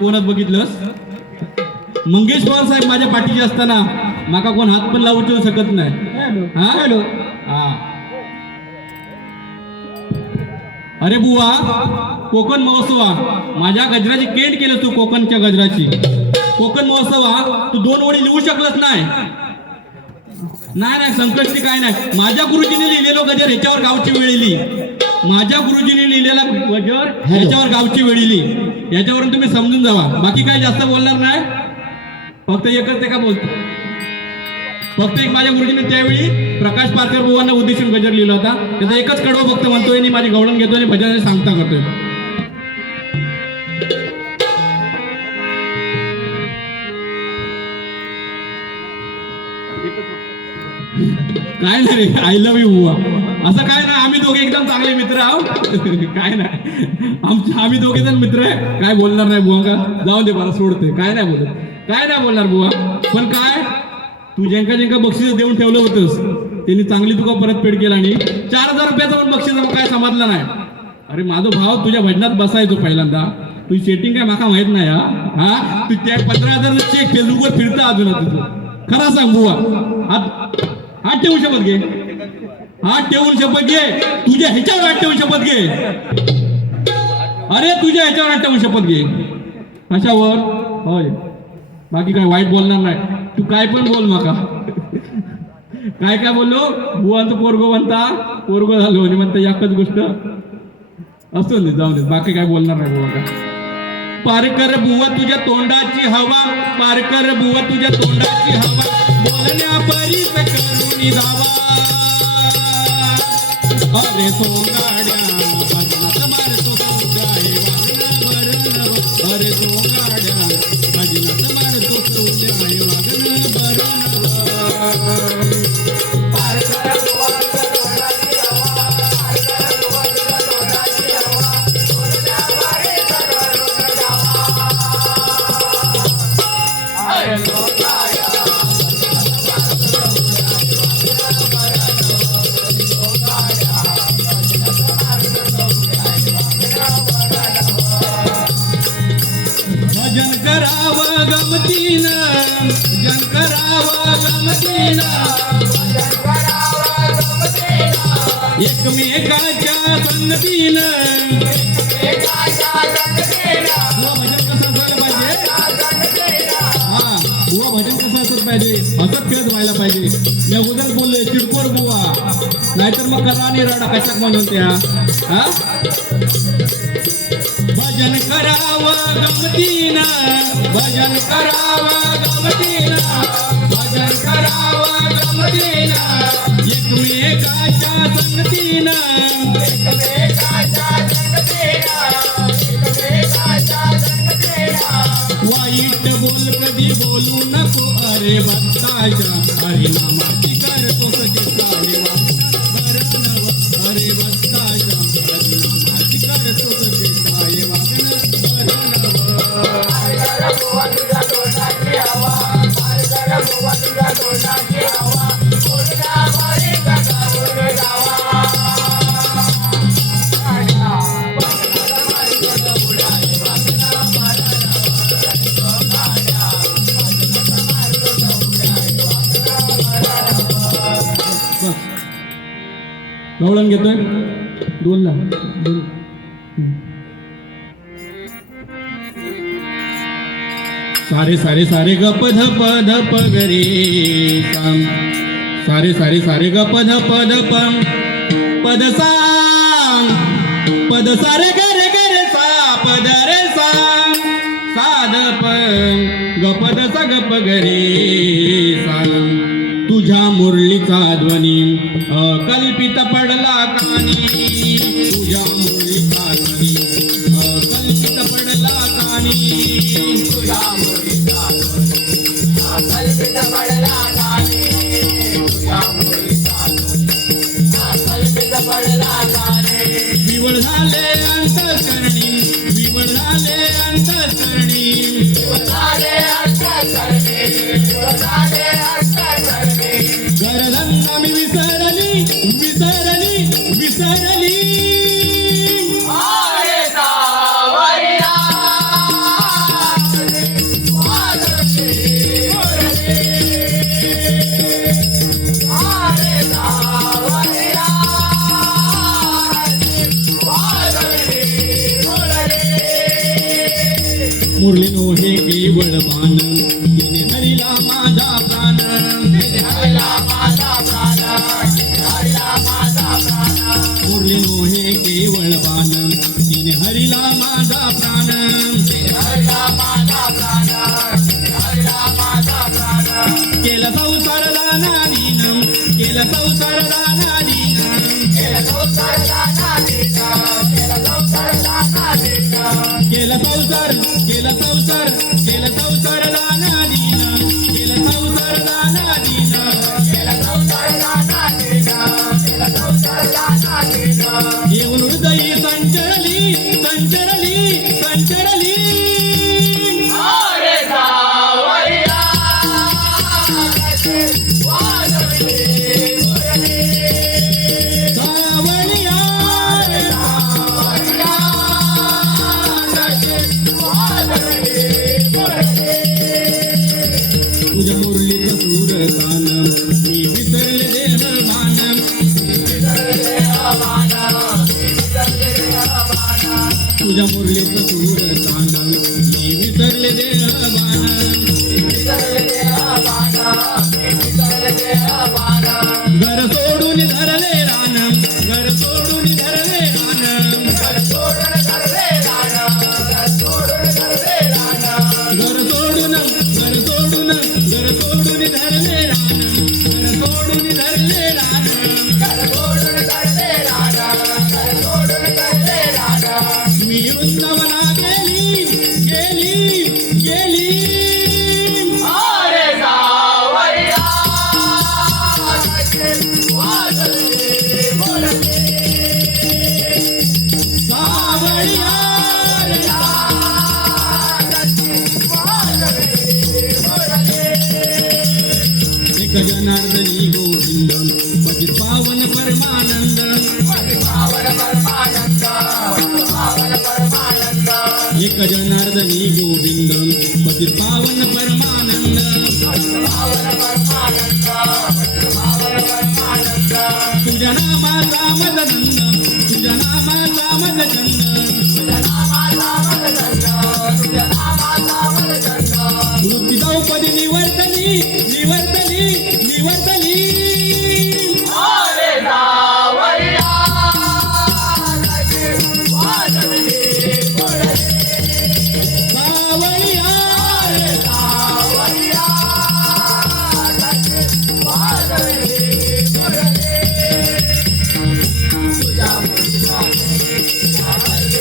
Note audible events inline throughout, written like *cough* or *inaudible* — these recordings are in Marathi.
कोणात बघितलंस? मंगेश पवार साहेब माझ्या पाठीशी असताना माका कोण हात पण लावू ठेवू शकत नाही. हा? हॅलो. हा. अरे बुवा कोकण महोत्सव. माझ्या गजराची केंट केलं तू कोकणच्या गजराची. कोकण महोत्सव तू दोन ओळी लिहू शकलच नाही. नाही नाही संकष्टी काय नाही. माझ्या गुरुजीने लिहिलेलो गजर ह्याच्यावर गावची वेळ लिही. माझ्या गुरुजीने लिहिलेला गजर ह्याच्यावर गावची वेळ लिही. याच्यावरून तुम्ही समजून जावा. बाकी काय जास्त बोलणार नाही. फक्त एकच ते का बोलतो. फक्त एक माझ्या गुरुजीने त्यावेळी प्रकाश पारकर बुवांना उद्देशून गजर लिहिला होता. त्याचा एकच कडवं फक्त म्हणतोय आणि माझी गवळण घेतोय आणि भजन सांगता करतोय. काय नाही रे आय लव्ह यू बुवा. असं काय नाही आम्ही दोघे एकदम चांगले मित्र आहोत *laughs* काय नाही. आमचे आम्ही दोघे जण मित्र आहे. काय बोलणार नाही बुवा का जाऊ दे मला सोडते. काय नाही बोलत. काय नाही बोलणार बुवा. पण काय? तू ज्यांका ज्यांका बक्षीस देऊन ठेवलं होतंस त्यांनी चांगली तुका परतफेड केला आणि चार हजार रुपयाचं पण बक्षीस काय समजलं नाही. अरे माझा भाव तुझ्या भजनात बसायचो पहिल्यांदा. तुझी सेटिंग काय माका माहीत नाही हा? हा? तू त्या पंधरा हजार चेक फेसबुकवर फिरता अजून तुझं खरा सांग बुवा. हात हात ठेवू शकत घे. हात ठेवून शपथ घे. तुझ्या ह्याच्यावर हात ठेवून शपथ घे. अरे तुझ्या ह्याच्यावर हात ठेवून शपथ घे. कशावर? होय. बाकी काय वाईट बोलणार नाही. तू काय पण बोल माका. काय काय बोललो? बुवांचं पोरगो म्हणता पोरगो झालो आणि म्हणता एकच गोष्ट. असतो दे जाऊ दे. बाकी काय बोलणार नाही बुवा का. पारकर बुवा तुझ्या तोंडाची हवा. पारकर बुवा तुझ्या तोंडाची हवा. बोलण्या परीस करून धावा अरे सोंगाड्या भजनात मारतो सोंगाडे वागणं बरं अरे सोंगाड्या भजनात गमतीनं भजन करावं एकमेकाच्या संगतीनं. बुवा भजन कसं असायला पाहिजे असत पाहिजे? हसत खेळत व्हायला पाहिजे. मी उदर बोललोय चिडकोर बुवा. नाहीतर मग करा आणि रडा कशाक म्हणून त्या? हा? भजन करावा गमतीना भजन करावा गमतीना भजन करावं गमतीनं एकमेकाच्या संगतीना. वाईट बोल कधी बोलू नको अरे भक्ताच्या हरिनामाची गवळण घेतोय? दोन ला दोन. सारे सारे सारे गप धप धप गरे साम सारे सारे सारे गप धप धप पद सांग पद सारे गरे गरे सा पद रे सांग साधप गपद स गप गरे सांग तुझ्या मुरलीचा ध्वनी अकल्पित पडला कानी? तुझ्या मुरलीचा ध्वनी अकल्पित पडला कानी? तुझ्या मुरलीचा विवळ झाले अंतकरणी. विवळ झाले अंतकरणी. घरधंदा मुरली नो हे केवळ बाण तिने हरिला माझा प्राण. तिने हरिला माझा प्राण हरिला माझा प्राण मुरली नो हे केवळ बाण तिने हरिला माझा प्राण. तिने हरिला माझा प्राण हरिला माझा प्राण केला संसार दानादीन केला संसार केला घर सोडून धरले रान घर सोडून धरले रान घर सोडून घर सोडून घर सोडून धरले रान घर सोडून धरले रान तुझ्या नामाचा मदनंद तुझ्या नामाचा मदचंद वृत्ती द्रौपदी निवर्तली निवर्तली निवर्तली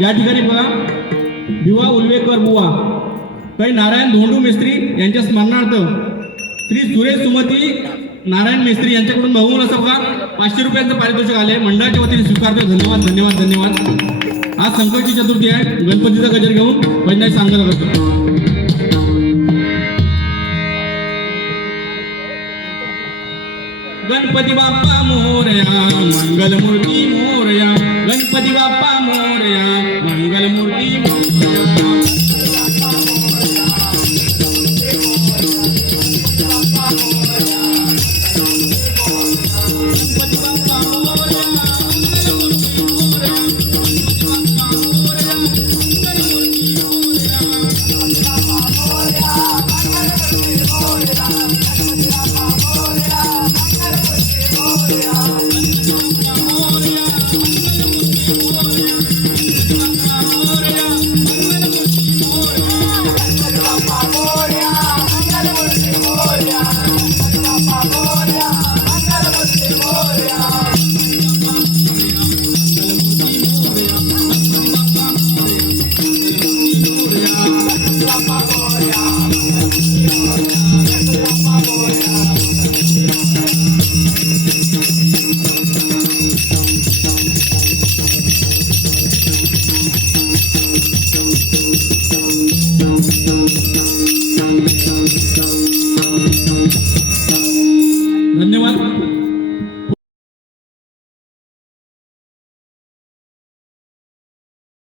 या ठिकाणी बघा. भिवा उल्वेकर बुवा. काही नारायण धोंडू मेस्त्री यांच्या स्मरणार्थ श्री सुरेश सुमती नारायण मेस्त्री यांच्याकडून बघून असं बघा पाचशे रुपयांचं पारितोषिक आले मंडळाच्या वतीने स्वीकारतो धन्यवाद धन्यवाद धन्यवाद. आज संकटची चतुर्थी आहे. गणपतीचा गजर घेऊन वैज्ञानिक सांगायला करतो गणपती बाप्पा मोरया मंगलमूर्ती मोरया गणपती बाप्पा मोरया.